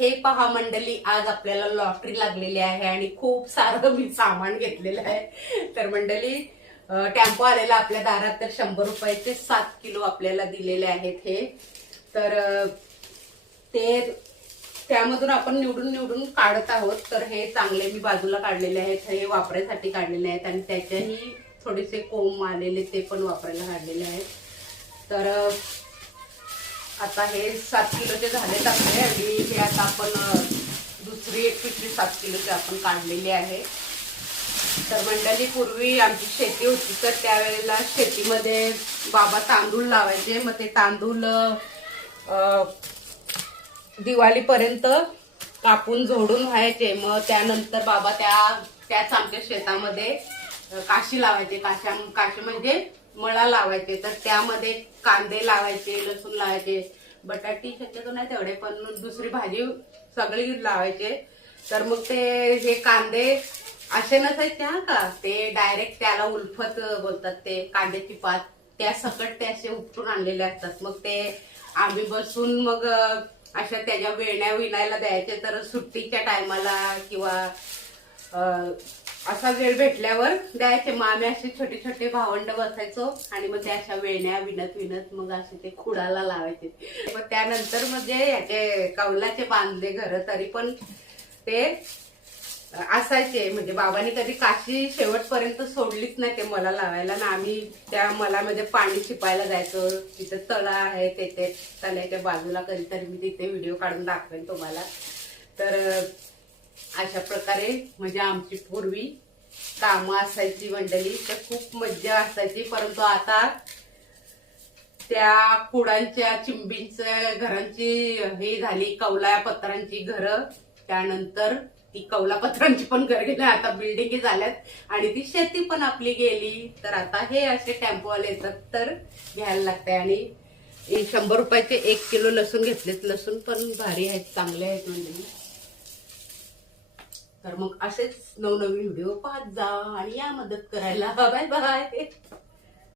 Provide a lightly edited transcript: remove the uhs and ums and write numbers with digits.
हे पहा मंडळी, आज आपल्याला लॉटरी लागलेली आहे आणि खूप सारं मी सामान घेतलेलं आहे. तर मंडळी, टेम्पो आलेला आपल्या दारात, तर 100 रुपयाचे 7 किलो आपल्याला दिलेले आहेत हे. तर ते त्यामधून आपण निवडून निवडून काढत आहोत. तर हे चांगले मी बाजूला काढलेले आहेत, हे वापरायसाठी काढलेले आहेत आणि त्याच्याही थोडेसे कोंब आलेले ते पण वापरायला काढलेले आहेत. तर आता हे 7 किलोचे झालेत आपले आणि हे आता आपण दुसरी एक पिशवी 7 किलोची आपण काढलेली आहे. तर मंडळी, पूर्वी आमची शेती होती, तर त्यावेळेला शेतीमध्ये बाबा तांदूळ लावायचे. मग ते तांदूळ दिवाळीपर्यंत कापून झोडून व्हायचे. मग त्यानंतर बाबा त्याच आमच्या शेतामध्ये काशी लावायचे. काशी म्हणजे मळा लावायचे. तर त्यामध्ये कांदे लावायचे, लसूण लावायचे, बटाटी शक्यतो नाही तेवढे, पण दुसरी भाजी सगळी लावायचे. तर मग ते हे कांदे असे नसायचे हा का, ते डायरेक्ट त्याला उल्फत बोलतात, ते कांद्याची पात त्या सकट ते असे उपटून आणलेले असतात. मग ते आम्ही बसून मग अशा त्याच्या वेण्या विणायला द्यायचे. तर सुट्टीच्या टायमाला किंवा असा वेळ भेटल्यावर द्यायचे. मग आम्ही असे छोटे छोटे भावंड बसायचो आणि मग त्या अशा वेण्या विणत विणत मग असे ते खुडाला लावायचे. मग त्यानंतर म्हणजे याचे कौलाचे बांधले घर, तरी पण ते असायचे. म्हणजे बाबांनी कधी काशी शेवटपर्यंत सोडलीच नाही ते मला लावायला ना. आम्ही त्या मलामध्ये पाणी शिपायला जायचो. तिथे तळा आहे, तिथे तळ्याच्या बाजूला कधीतरी मी तिथे व्हिडिओ काढून दाखवेन तुम्हाला. तर अशा प्रकारे म्हणजे आमची पूर्वी कामं असायची मंडळी. तर खूप मज्जा असायची. परंतु आता त्या कुडांच्या चिंबींच्या घरांची हे झाली, कौला पत्रांची घरं. त्यानंतर ती कौला पत्रांची पण घर गेली, आता बिल्डिंगी झाल्यात आणि ती शेती पण आपली गेली. तर आता हे असे टेम्पोवाले येतात तर घ्यायला लागतंय. आणि 100 रुपयाचे 1 किलो लसूण घेतलेत. लसूण पण भारी आहेत, चांगले आहेत मंडळी. तर मग असेच नवनवीन व्हिडिओ पाहत जा आणि या मदत करायला. Bye bye.